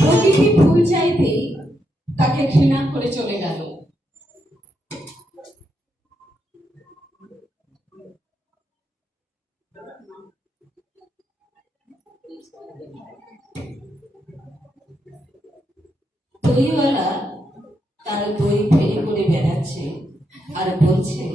প্রকৃতি ফুল চাইতেই তাকে ঘৃণা করে চলে গেল। দইওয়ালা তার দই ফেরি করে বেড়াচ্ছে আর বলছে,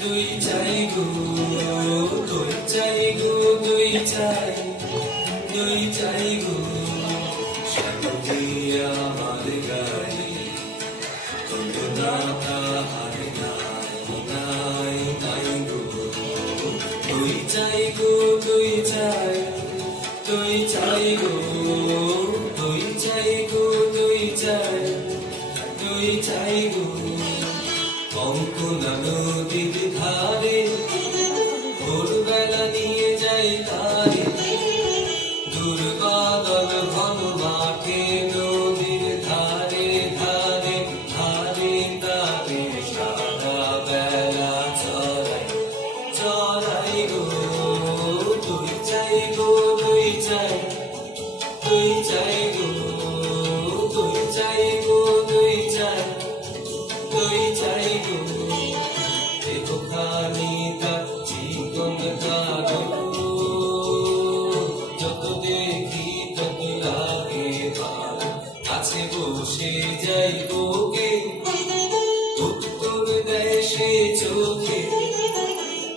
দই চাই গো, দই চাই গো, দই চাই, দই চাই গো, সাথী আমার গাই, কত না তাহার নাই নাই গো, দই চাই গো, দই চাই, দই চাই গো, দই চাই গো, দই চাই, দই চাই গো, কঙ্কনা নদীর ধারে ভোরবেলা নিয়ে যাই তারে, দুর্বাদল ঘন মাঠে নদীর ধারে ধারে ধারে তারে সারা বেলা চড়াই চড়াই গো, দই চাই গো, দই চাই, দই চাই গো, দই চাই গো, দই চাই, দই চাই গো, একখানি তার জীবন কাগো, যত দেখি তত লাগে ভালো, কাছে বসে যাই ওকে, উত্তর দেয় সে চোখে,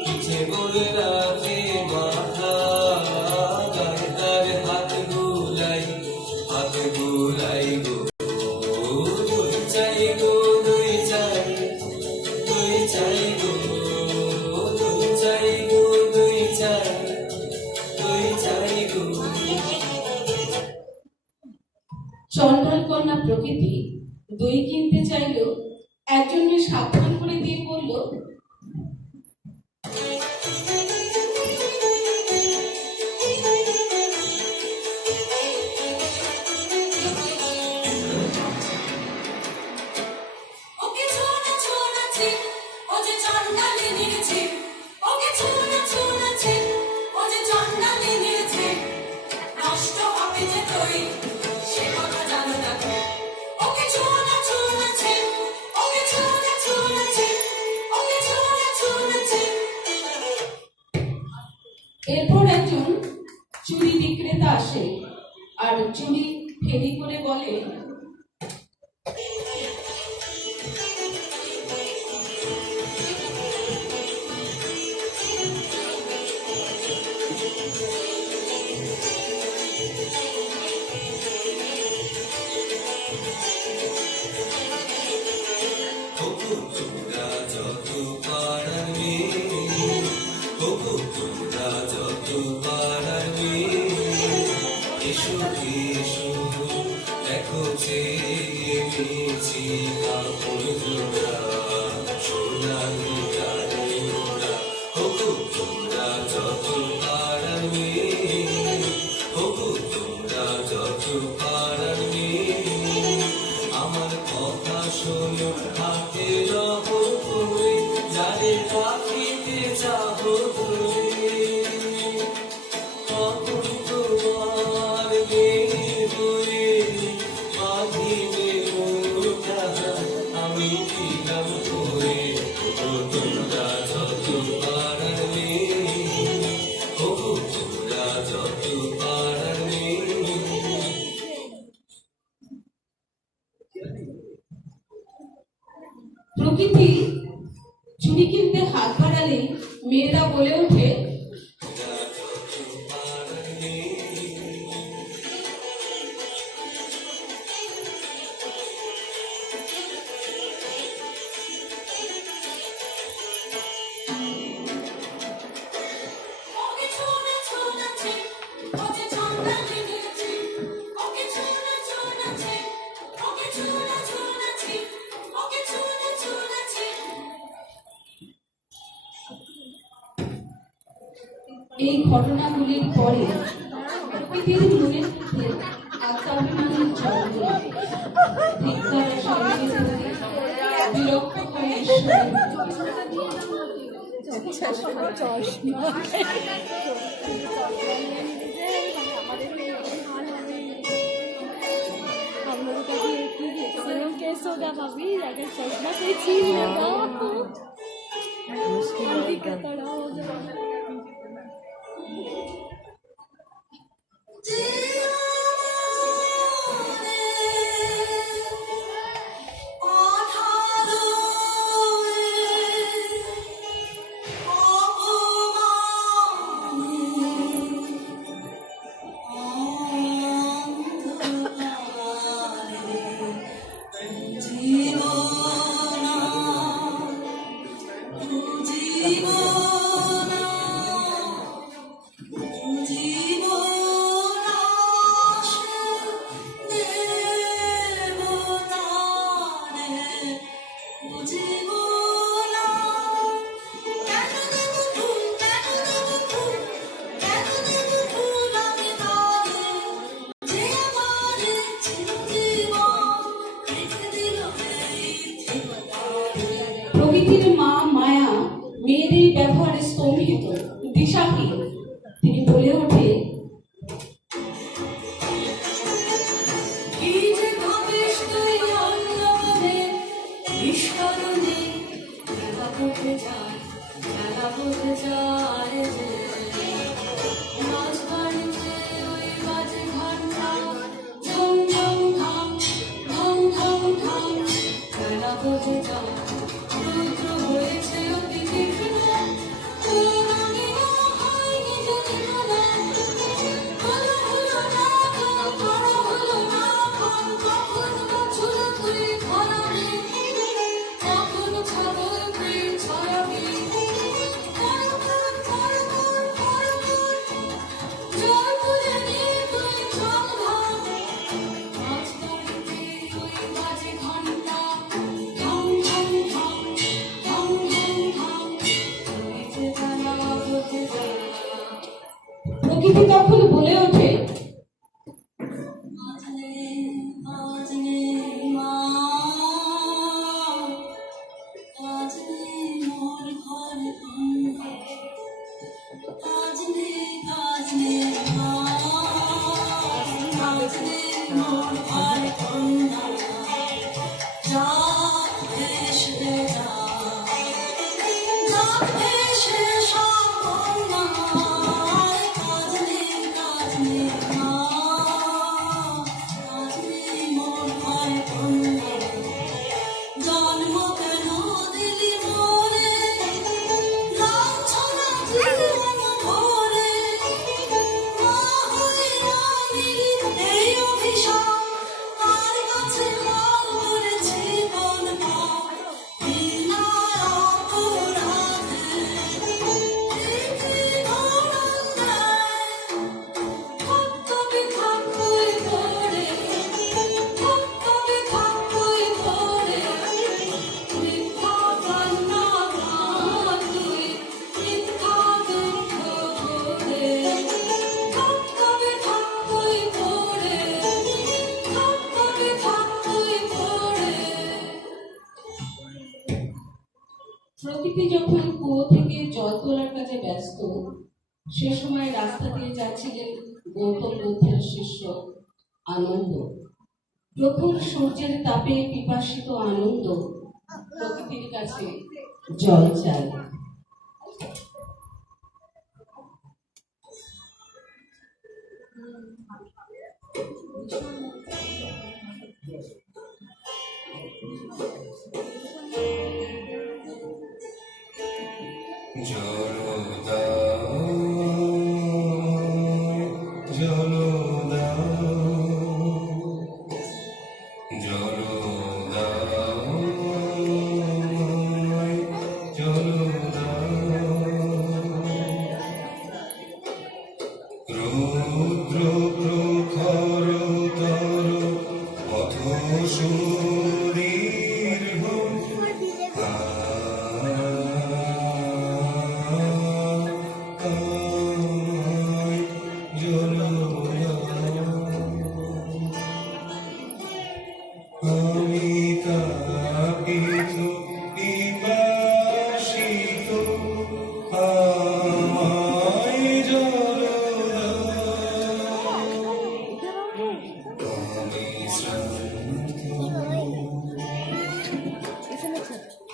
পিঠে বলে রাখে মাথা, গায়ে তার হাত বুলাই গো, দই চাই গো, দই চাই, দই চাই গো, দই চাই গো, দই চাই, দই চাই গো। চণ্ডাল কন্যা প্রকৃতি দই কিনতে চাইল, একজনকে সাবধান করে দিয়ে বলল, এরপর একজন চুড়ি বিক্রেতা আসে আর চুড়ি ফেরি করে বলে, তোমরা যত পাড়ার মেয়ে, তোমরা যত পাড়ার মেয়ে, এসো এসো দেখো চেয়েছি কাপড় জোড়া, সোনালি গাড়ি ঘোড়া, তোমরা যত পাড়ার মেয়ে, তোমরা যত পাড়ার মেয়ে, আমার কথা শোনো হাতে রহো তুমি, যারে রাখিতে যাবো তুমি, তখন তোমার মেয়ে হয়ে বাঁধিবে মনটা, আমি দিলাম করে, তোমরা যত পাড়ার মেয়ে, তোমরা যত পাড়ার মেয়ে। প্রকৃতি চুড়ি কিনতে হাত বাড়ালে মেয়েরা বলে ওঠে, Okay, এই ঘটনাগুলির পরে প্রকৃতির মনের মধ্যে আত্মাভিমানের জন্ম নেয়। ধিক্কার সঙ্গে সঙ্গে বিরক্ত হয়ে ঈশ্বরের हम लोगों का भी एक ही रिएक्शन कैसे होगा भाभी अगर चश्मा कोई छीन लेगा आंटी का तड़ा हो जाएगा প্রকৃতির মা মায়া মেয়ের এই ব্যবহারে স্তম্ভিত, দিশাহীন। তিনি বলে ওঠে, প্রকৃতি তখন বলে ওঠে, প্রকৃতি যখন কুয়ো থেকে জল তোলার কাজে ব্যস্ত, সে সময় রাস্তা দিয়ে যাচ্ছিলেন গৌতম বুদ্ধের শিষ্য আনন্দ। প্রখর সূর্যের তাপে পিপাসিত আনন্দ প্রকৃতির কাছে জল চায়।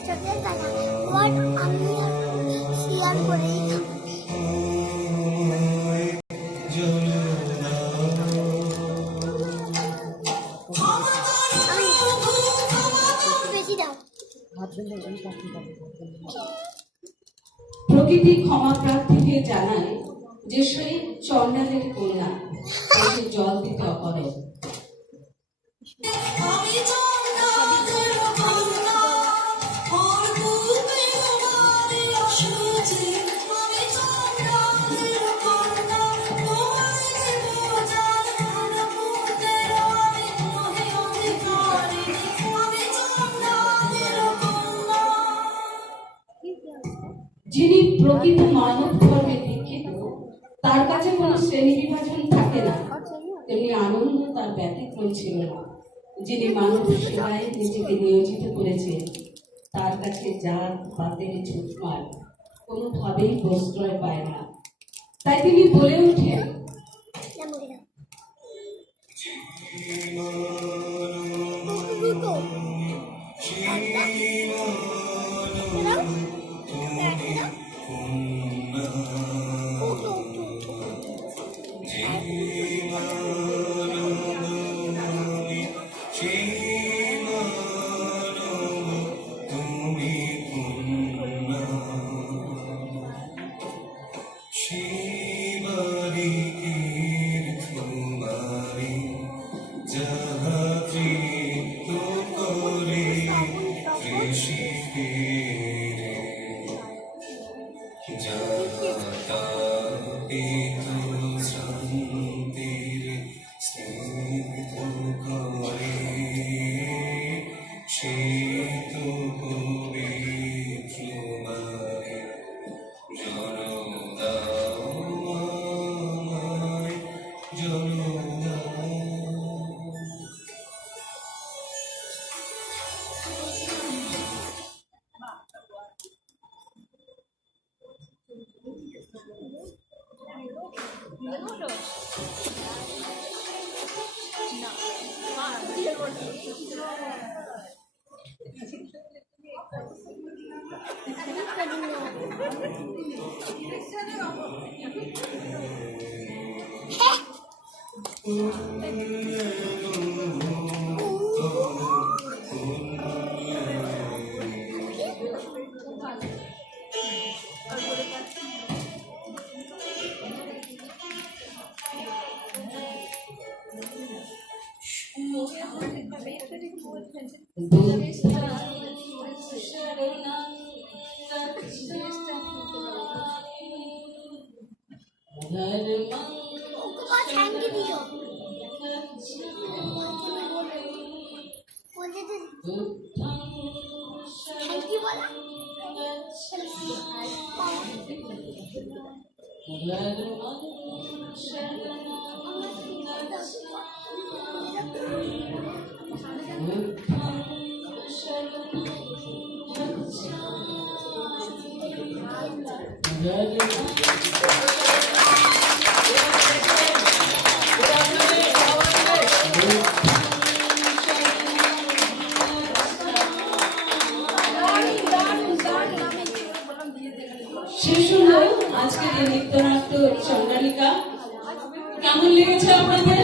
চকলেট খানা বাট আমি শেয়ার করেই খাবো। বেশি দাও। প্রকৃতি ক্ষমা প্রার্থীকে জানায় যে সেই চণ্ডালের কন্যা সে জল দিতে অপারগ। যিনি প্রকৃত মানব ধর্মে দীক্ষিত, তার কাছে কোনো শ্রেণী বিভাজন থাকে না, তেমনি আনন্দ তার ব্যতিক্রম ছিল না। যিনি মানব সেবায় নিজেকে নিয়োজিত করেছেন, তার কাছে জাত পাতের ঝুটমার কোনোভাবেই প্রশ্রয় পায় না। তাই তিনি বলে ওঠেন, শেষ হলো আজকের এই নৃত্যনাট্য চণ্ডালিকা। কেমন লেগেছে আপনাদের?